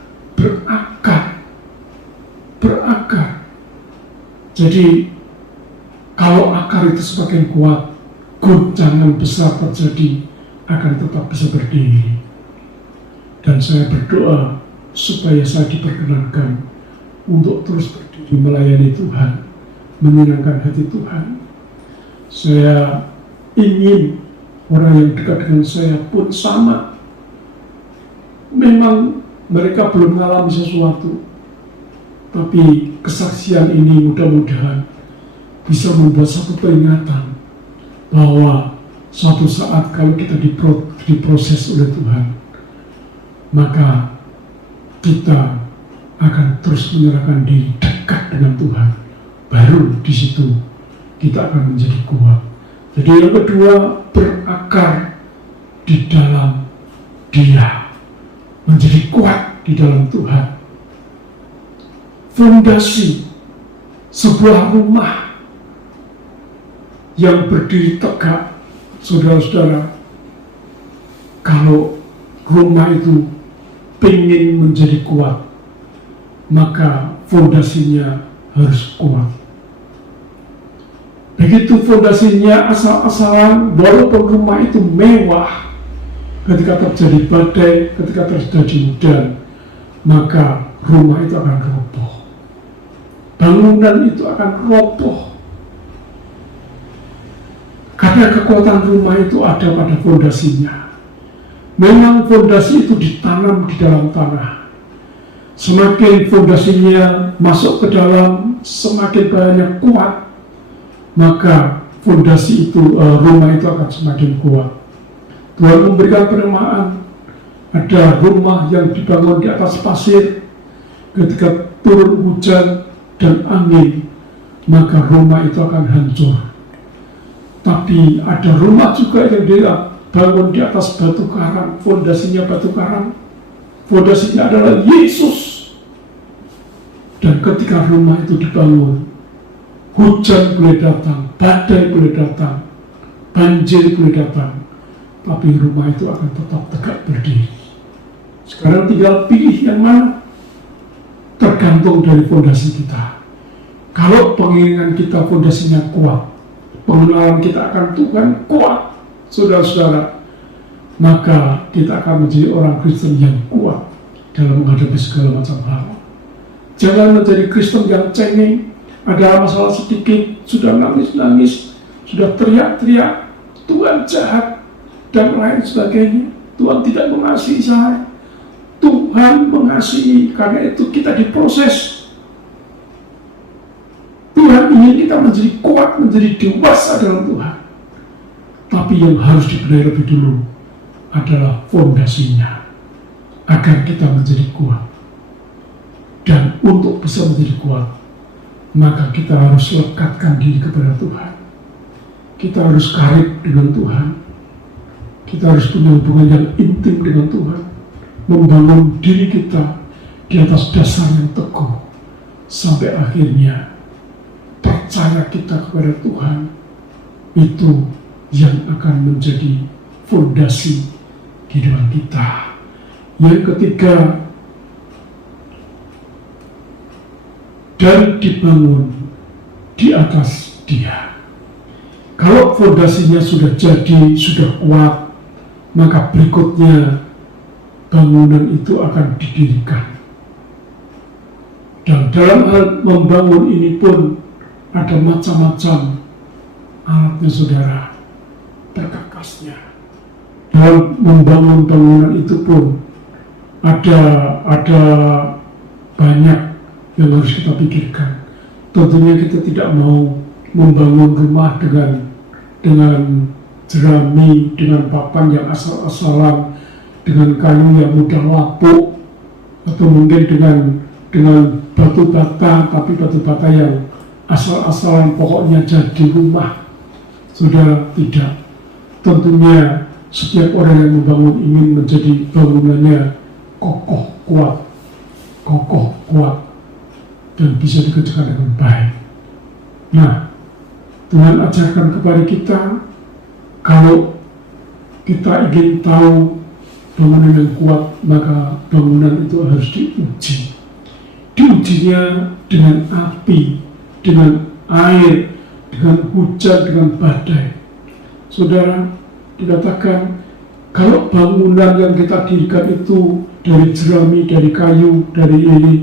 Jadi, kalau akar itu semakin kuat, guncangan besar terjadi, akan tetap bisa berdiri. Dan saya berdoa supaya saya diperkenankan untuk terus berdiri melayani Tuhan, menyenangkan hati Tuhan. Saya ingin orang yang dekat dengan saya pun sama. Memang mereka belum mengalami sesuatu, tapi kesaksian ini mudah-mudahan bisa membuat satu peringatan bahwa suatu saat kalau kita diproses oleh Tuhan, maka kita akan terus menyerahkan diri dekat dengan Tuhan. Baru di situ kita akan menjadi kuat. Jadi yang kedua, berakar di dalam Dia, menjadi kuat di dalam Tuhan. Fondasi sebuah rumah yang berdiri tegak, saudara-saudara, kalau rumah itu ingin menjadi kuat, maka fondasinya harus kuat. Begitu fondasinya asal-asalan, walaupun rumah itu mewah, ketika terjadi badai, ketika terjadi hujan, maka rumah itu akan roboh. Bangunan itu akan roboh. Karena kekuatan rumah itu ada pada fondasinya. Memang fondasi itu ditanam di dalam tanah. Semakin fondasinya masuk ke dalam, semakin banyak kuat, maka fondasi itu, rumah itu akan semakin kuat. Tuhan memberikan perumpamaan. Ada rumah yang dibangun di atas pasir, ketika turun hujan dan angin, maka rumah itu akan hancur. Tapi ada rumah juga yang dibangun di atas batu karang, fondasinya batu karang, fondasinya adalah Yesus. Dan ketika rumah itu dibangun, hujan boleh datang, badai boleh datang, banjir boleh datang, tapi rumah itu akan tetap tegak berdiri. Sekarang tinggal pilih yang mana, tergantung dari fondasi kita. Kalau pengiringan kita fondasinya kuat, pengenalan kita akan Tuhan kuat, saudara-saudara, maka kita akan menjadi orang Kristen yang kuat. dalam menghadapi segala macam hal. Jangan menjadi Kristen yang cengeng, ada masalah sedikit, sudah nangis-nangis, sudah teriak-teriak, Tuhan jahat, dan lain sebagainya. Tuhan tidak mengasihi saya. Tuhan mengasihi, karena itu kita diproses. Tuhan ingin kita menjadi kuat, menjadi dewasa dalam Tuhan. Tapi yang harus dibenahi lebih dulu adalah fondasinya, agar kita menjadi kuat. Dan untuk bisa menjadi kuat, maka kita harus lekatkan diri kepada Tuhan. Kita harus karib dengan Tuhan. Kita harus punya hubungan yang intim dengan Tuhan. Membangun diri kita di atas dasar yang teguh. Sampai akhirnya percaya kita kepada Tuhan, itu yang akan menjadi fondasi kehidupan kita. Yang ketiga, dan dibangun di atas Dia. Kalau fondasinya sudah jadi, sudah kuat, maka berikutnya bangunan itu akan didirikan. Dan dalam hal membangun ini pun ada macam-macam alatnya, saudara, perkakasnya. Dalam membangun bangunan itu pun ada banyak yang harus kita pikirkan. Tentunya kita tidak mau membangun rumah dengan jerami, dengan papan yang asal-asalan, dengan kayu yang mudah lapuk, atau mungkin dengan batu bata, tapi batu bata yang asal-asalan pokoknya jadi rumah. Saudara, tidak. Tentunya setiap orang yang membangun ingin menjadi bangunannya kokoh kuat, dan bisa dikerjakan dengan baik. Nah, Tuhan ajarkan kepada kita, kalau kita ingin tahu bangunan yang kuat, maka bangunan itu harus diuji. Diujinya dengan api, dengan air, dengan hujan, dengan badai. Saudara, dikatakan kalau bangunan yang kita dirikan itu dari jerami, dari kayu, dari ini,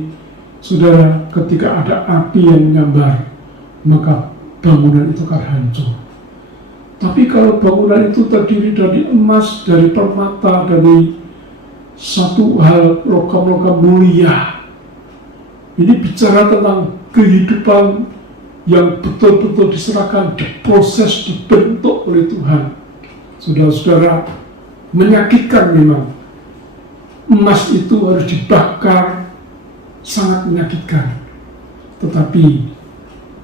saudara, ketika ada api yang menyambar, maka bangunan itu akan hancur. Tapi kalau bangunan itu terdiri dari emas, dari permata, dari satu hal logam-logam mulia, ini bicara tentang kehidupan yang betul-betul diserahkan, diproses, dibentuk oleh Tuhan. Saudara-saudara, menyakitkan memang. Emas itu harus dibakar, sangat menyakitkan. Tetapi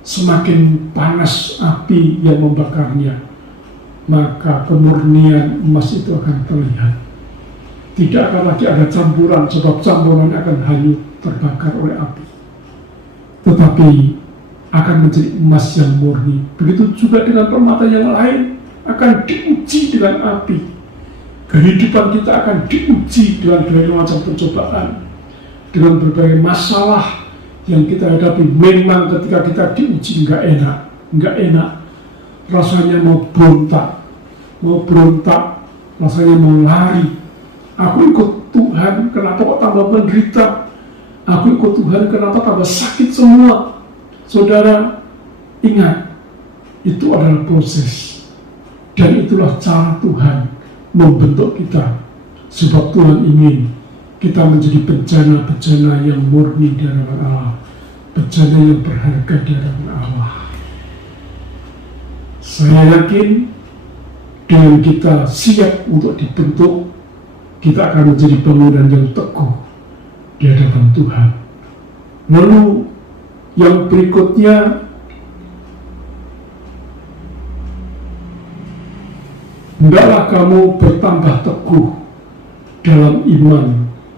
semakin panas api yang membakarnya, maka kemurnian emas itu akan terlihat. Tidak akan lagi ada campuran, sebab campuran akan hanyut terbakar oleh api. Tetapi akan menjadi emas yang murni. Begitu juga dengan permata yang lain, akan diuji dengan api. Kehidupan kita akan diuji dengan berbagai macam pencobaan, dengan berbagai masalah yang kita hadapi. Memang ketika kita diuji nggak enak, rasanya mau berontak, rasanya mau lari. Aku ikut Tuhan, kenapa kok tambah menderita? Aku ikut Tuhan, kenapa tambah sakit semua? Saudara, ingat, itu adalah proses. Dan itulah cara Tuhan membentuk kita. Sebab Tuhan ingin kita menjadi bejana-bejana yang murni di hadapan Allah, bejana yang berharga di hadapan Allah. Saya yakin dengan kita siap untuk dibentuk, kita akan menjadi bangunan yang teguh di hadapan Tuhan. Lalu yang berikutnya, hendaklah kamu bertambah teguh dalam iman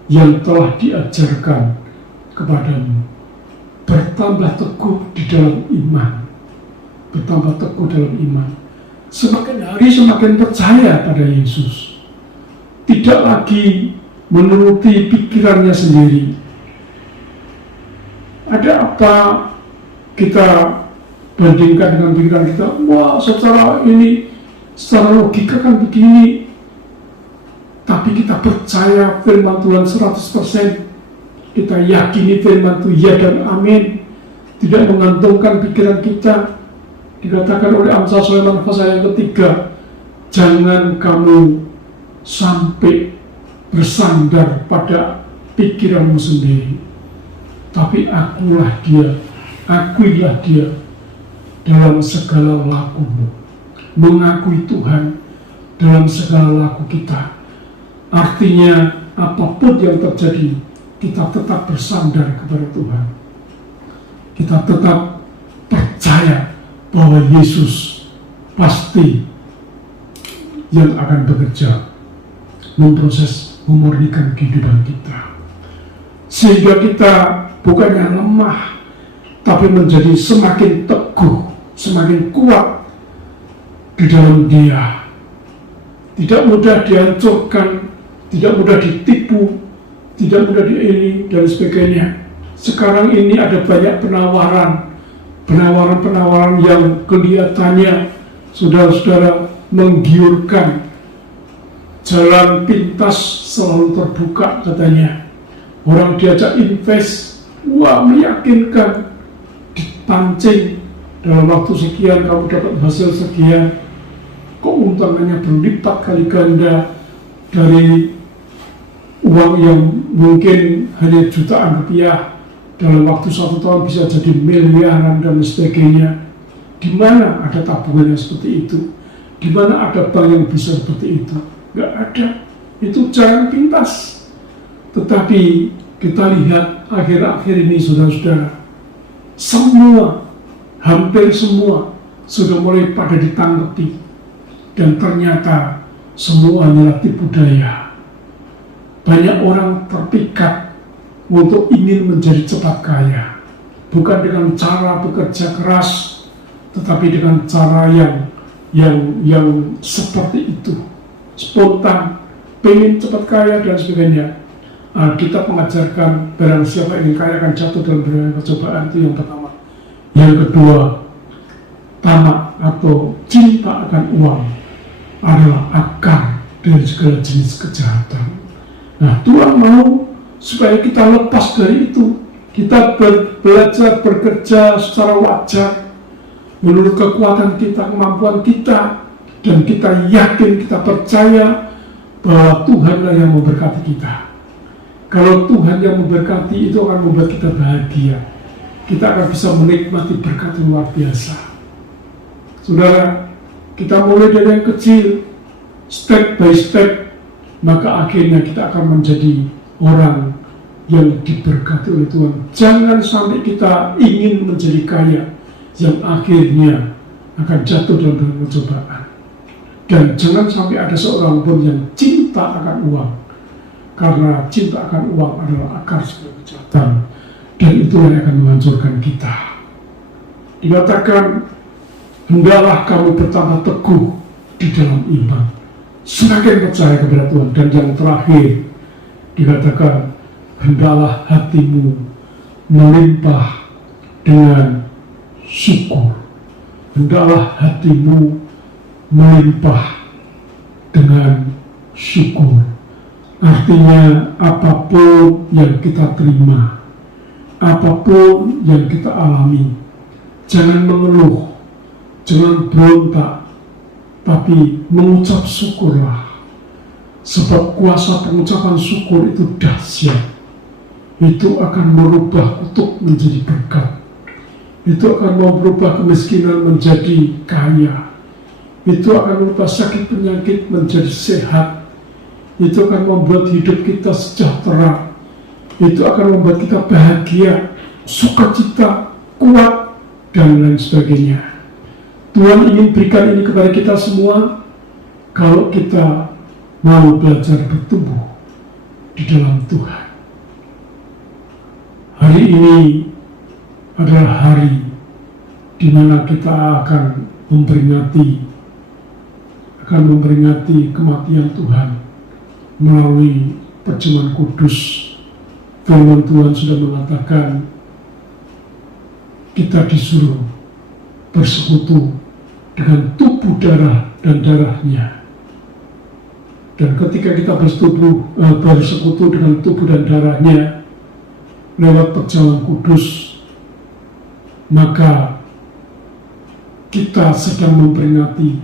yang telah diajarkan kepadamu. Bertambah teguh di dalam iman. Bertambah teguh dalam iman. Semakin hari semakin percaya pada Yesus. Tidak lagi menuruti pikirannya sendiri. Ada apa kita bandingkan dengan pikiran kita? Wah, secara logika kan begini. tapi kita percaya firman Tuhan 100%. Kita yakini firman Tuhan ya dan amin, tidak mengantungkan pikiran kita. Dikatakan oleh Amsal Sulaiman pasal yang ketiga, jangan kamu sampai bersandar pada pikiranmu sendiri, tapi akuilah dia dalam segala lakumu. Mengakui Tuhan dalam segala laku kita, artinya apapun yang terjadi, kita tetap bersandar kepada Tuhan. Kita tetap percaya bahwa Yesus pasti yang akan bekerja memproses, memurnikan kehidupan kita, sehingga kita bukannya lemah, tapi menjadi semakin teguh, semakin kuat di dalam Dia. Tidak mudah dihancurkan, tidak mudah ditipu, tidak mudah ini dan sebagainya. Sekarang ini ada banyak penawaran yang kelihatannya saudara-saudara menggiurkan. Jalan pintas selalu terbuka katanya. Orang diajak invest, wah meyakinkan, dipancing dalam waktu sekian kamu dapat hasil sekian, keuntungannya berlipat kali ganda dari uang yang mungkin hanya jutaan rupiah, dalam waktu 1 tahun bisa jadi miliaran dan sebagainya. Di mana ada tabungan yang seperti itu? Di mana ada bank yang bisa seperti itu? Gak ada. Itu jalan pintas. Tetapi kita lihat akhir-akhir ini saudara-saudara, hampir semua sudah mulai pada ditanggapi, dan ternyata semuanya tipu daya. Banyak orang terpikat untuk ingin menjadi cepat kaya, bukan dengan cara bekerja keras, tetapi dengan cara yang seperti itu, spontan, pengen cepat kaya dan sebagainya. Kita mengajarkan barang siapa ingin kaya akan jatuh dalam berbagai percobaan. Itu yang pertama. Yang kedua, tamak atau cinta akan uang adalah akar dari segala jenis kejahatan. Nah, Tuhan mau supaya kita lepas dari itu. Kita belajar bekerja secara wajar menurut kekuatan kita, kemampuan kita, dan kita yakin, kita percaya bahwa Tuhanlah yang memberkati kita. Kalau Tuhan yang memberkati, itu akan membuat kita bahagia. Kita akan bisa menikmati berkat yang luar biasa. Saudara, kita mulai dari yang kecil, step by step, maka akhirnya kita akan menjadi orang yang diberkati oleh Tuhan. Jangan sampai kita ingin menjadi kaya, yang akhirnya akan jatuh dalam pencobaan. Dan jangan sampai ada seorang pun yang cinta akan uang, karena cinta akan uang adalah akar segala kejahatan, dan itulah yang akan menghancurkan kita. Dikatakan, hendaklah kamu bertambah teguh di dalam iman, semakin percaya kepada Tuhan. Dan yang terakhir dikatakan, hendaklah hatimu melimpah dengan syukur. Hendaklah hatimu melimpah dengan syukur. Artinya apapun yang kita terima, apapun yang kita alami, jangan mengeluh, jangan berontak, tapi mengucap syukurlah. Sebab kuasa pengucapan syukur itu dahsyat. Itu akan merubah kutuk menjadi berkat. Itu akan merubah kemiskinan menjadi kaya. Itu akan merubah sakit penyakit menjadi sehat. Itu akan membuat hidup kita sejahtera. Itu akan membuat kita bahagia, sukacita, kuat, dan lain sebagainya. Tuhan ingin berikan ini kepada kita semua kalau kita mau belajar bertumbuh di dalam Tuhan. Hari ini adalah hari di mana kita akan memperingati kematian Tuhan. Melalui perjamuan kudus, firman Tuhan sudah mengatakan kita disuruh bersekutu dengan tubuh darah dan darahnya. Dan ketika kita bersekutu dengan tubuh dan darahnya lewat perjamuan kudus, maka kita sedang memperingati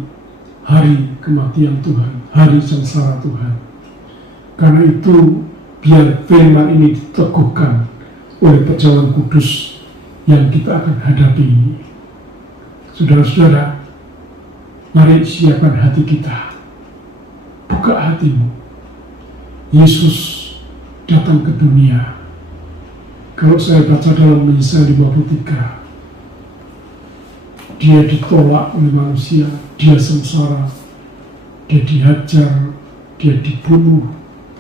hari kematian Tuhan, hari sengsara Tuhan. Karena itu, biar firman ini diteguhkan oleh perjamuan kudus yang kita akan hadapi ini. Saudara-saudara, mari siapkan hati kita. Buka hatimu. Yesus datang ke dunia. Kalau saya baca dalam Yesaya 53, dia ditolak oleh manusia, dia sengsara, dia dihajar, dia dibunuh,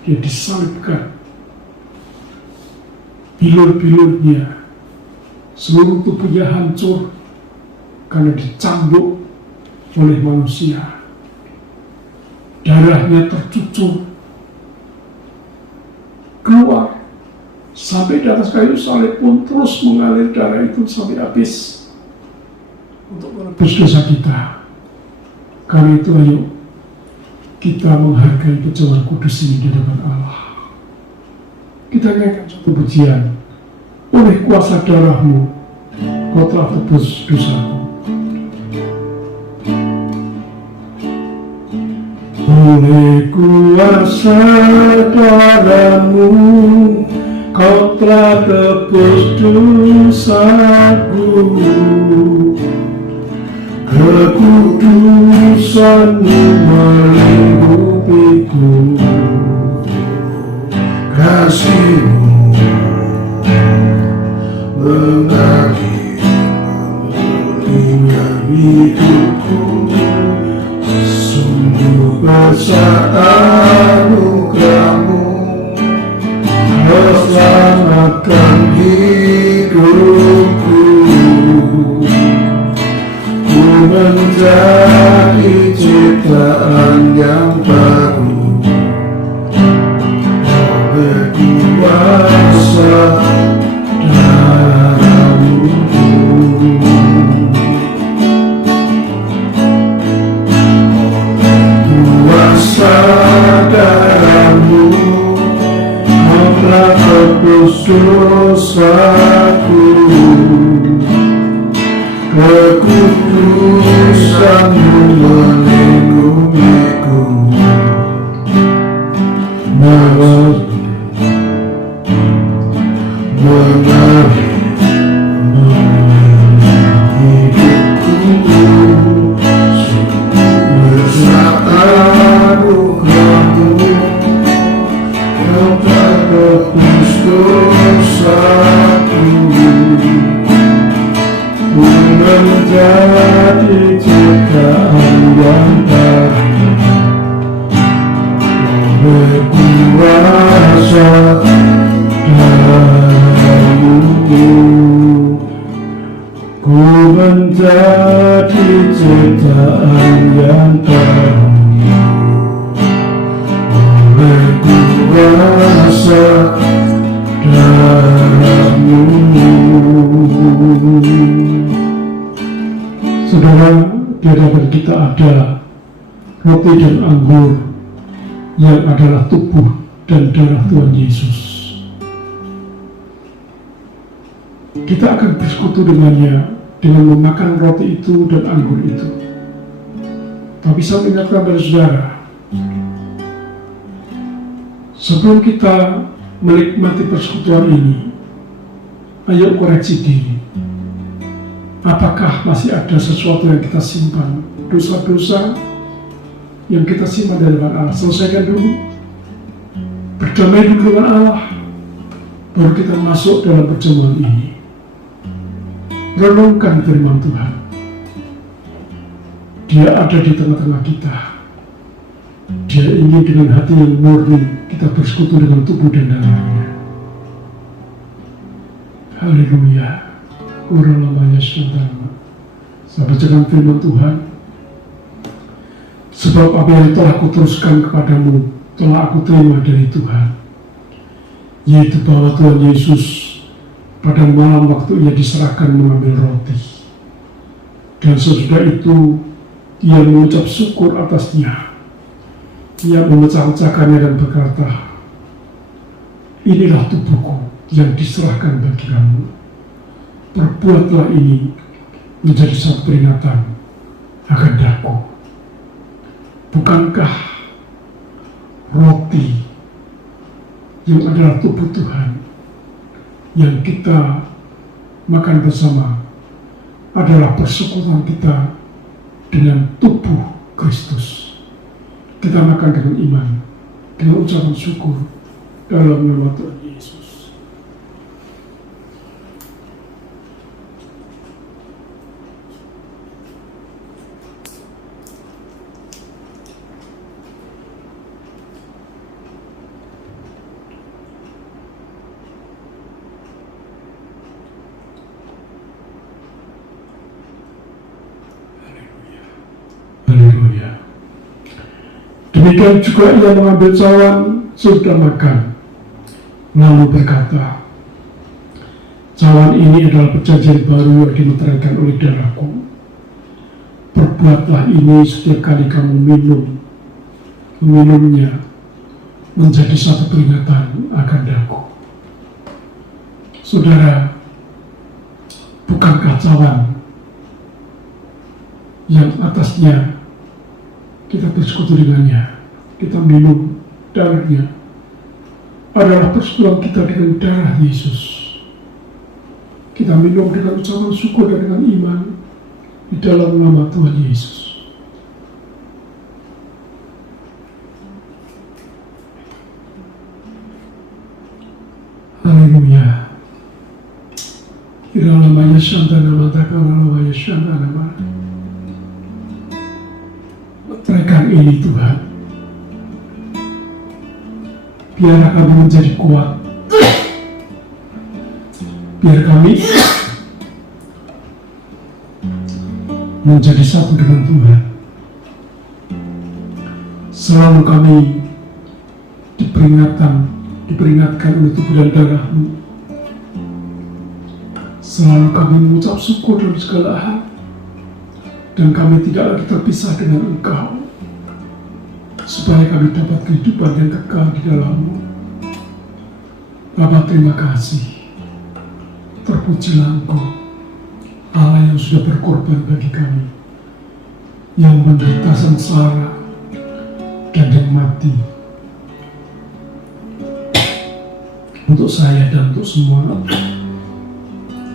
dia disalibkan. Bilur-bilurnya, seluruh tubuhnya hancur karena dicambuk oleh manusia. Darahnya tercucur keluar sampai di atas kayu salib pun terus mengalir darah itu sampai habis untuk menebus dosa kita. Karena itu ayo kita menghargai perjamuan kudus ini di hadapan Allah. Kita nyanyikan satu pujian. Oleh kuasa darahmu kau telah tebus dosaku. Oleh kuasa darahmu kau telah tebus dosaku. Kekudusanmu melingkupiku. Kasihmu mengalir memulihkan hidupku. Sungguh besar anugerahmu, selamatkan hidupku. Ku menjadi ciptaan yang baru oleh kuasa darahmu. Kuasa darahmu kau telah tebus dosaku. Kekudusanmu melindungiku. Menjadi ciptaan yang baru oleh kuasa darahmu. Ku menjadi ciptaan yang baru oleh kuasa darahmu. Saudara, di hadapan kita ada roti dan anggur yang adalah tubuh dan darah Tuhan Yesus. Kita akan bersekutu dengannya dengan memakan roti itu dan anggur itu. Tapi saya mengingatkan pada saudara, sebelum kita menikmati persekutuan ini, ayo koreksi diri. Apakah masih ada sesuatu yang kita simpan? Dosa-dosa yang kita simpan dari Allah. Selesaikan dulu. Berdamai dulu dengan Allah. Baru kita masuk dalam perjamuan ini. Renungkan firman Tuhan. Dia ada di tengah-tengah kita. Dia ingin dengan hati yang murni kita bersekutu dengan tubuh dan darahnya. Haleluya. Orang lamanya sedang. Saya bacakan firman Tuhan. Sebab apa yang telah aku teruskan kepadamu telah aku terima dari Tuhan, yaitu bahwa Tuhan Yesus pada malam waktu ia diserahkan mengambil roti, dan sesudah itu ia mengucap syukur atasnya, Ia memecah-mecahkannya dan berkata, inilah tubuhku yang diserahkan bagi kamu. Perbuatlah ini menjadi satu peringatan akan daku. Bukankah roti yang adalah tubuh Tuhan yang kita makan bersama adalah persekutuan kita dengan tubuh Kristus. Kita makan dengan iman, dengan ucapan syukur dalam nama Tuhan Yesus. Haleluya. Demikian juga ia mengambil cawan sudah makan, lalu berkata, cawan ini adalah perjanjian baru yang dimeteraikan oleh darahku. Perbuatlah ini setiap kali kamu meminumnya menjadi satu peringatan akan daku. Saudara, bukankah cawan yang atasnya kita bersekutu dengannya, kita minum darahnya, adalah persekutuan kita dengan darah Yesus. Kita minum dengan ucapan syukur dan dengan iman di dalam nama Tuhan Yesus. Haleluya. Iralamaya Shantana Matakalamaya Shantana Mata. Meteraikan ini Tuhan, biar kami menjadi kuat, biar kami menjadi satu dengan Tuhan. Selalu kami diperingatkan oleh tubuh dan darah-Mu. Selalu kami mengucap syukur dalam segala hal, dan kami tidak lagi terpisah dengan Engkau, supaya kami dapat kehidupan yang kekal di dalam-Mu. Bapa, terima kasih. Terpujilah Engkau, Allah yang sudah berkorban bagi kami, yang menderita sengsara dan yang mati untuk saya dan untuk semua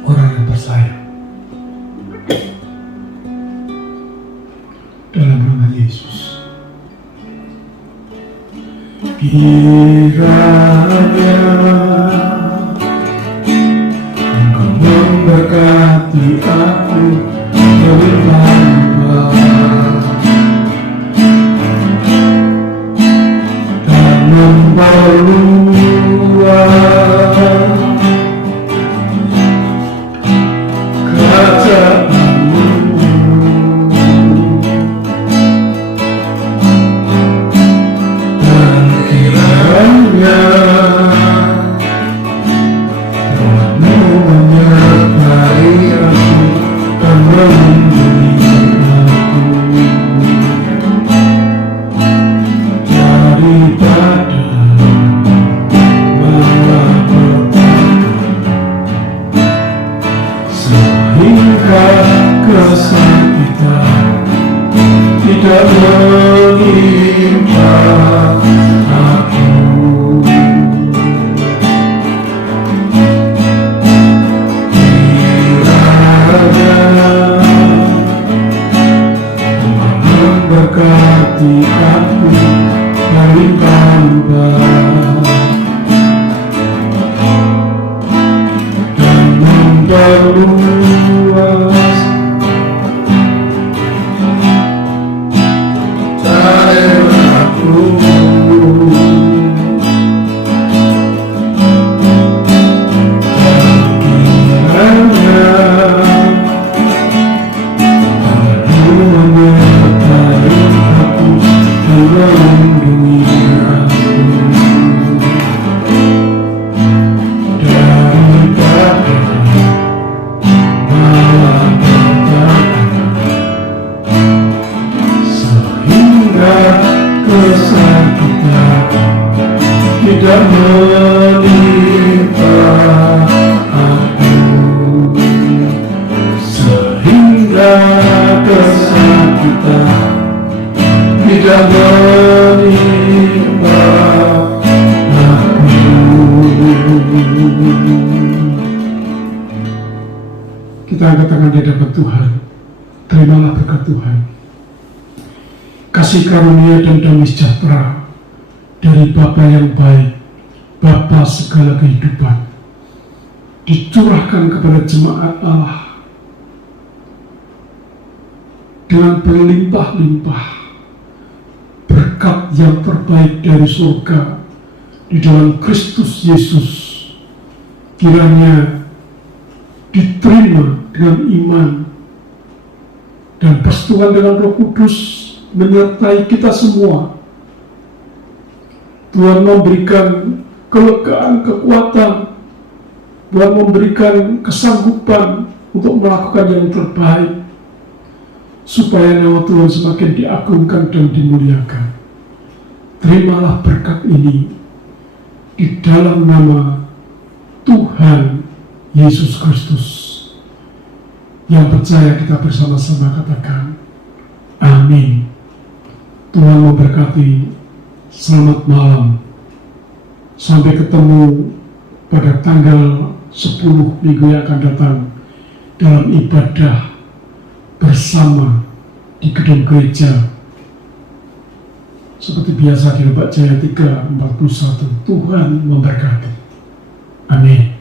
orang yang percaya. Dalam nama Yesus. Kiranya Engkau memberkati aku berlimpah dan memperluas kerajaan-Mu, dan kiranya Roh-Mu menyertai aku dan melindungi aku daripada malapetaka, sehingga kesakitan tidak menimpa aku. Memberkati aku berlimpah-limpah dan memperluas daerahku. Dan kiranya menyertai aku dan melindungi aku daripada kita angkat tangan di hadapan Tuhan. Terimalah berkat Tuhan. Kasih karunia dan damai sejahtera dari Bapa yang baik, Bapa segala kehidupan, dicurahkan kepada jemaat Allah dengan berlimpah-limpah berkat yang terbaik dari surga di dalam Kristus Yesus. Kiranya diterima dengan iman dan persekutuan dengan Roh Kudus menyertai kita semua. Tuhan memberikan kelegaan, kekuatan, Tuhan memberikan kesanggupan untuk melakukan yang terbaik, supaya nama Tuhan semakin diagungkan dan dimuliakan. Terimalah berkat ini di dalam nama Tuhan Yesus Kristus. Yang percaya kita bersama-sama katakan amin. Tuhan memberkati. Selamat malam. Sampai ketemu pada tanggal 10 minggu yang akan datang dalam ibadah bersama di gedung gereja seperti biasa di Lebak Jaya 341. Tuhan memberkati. Amin.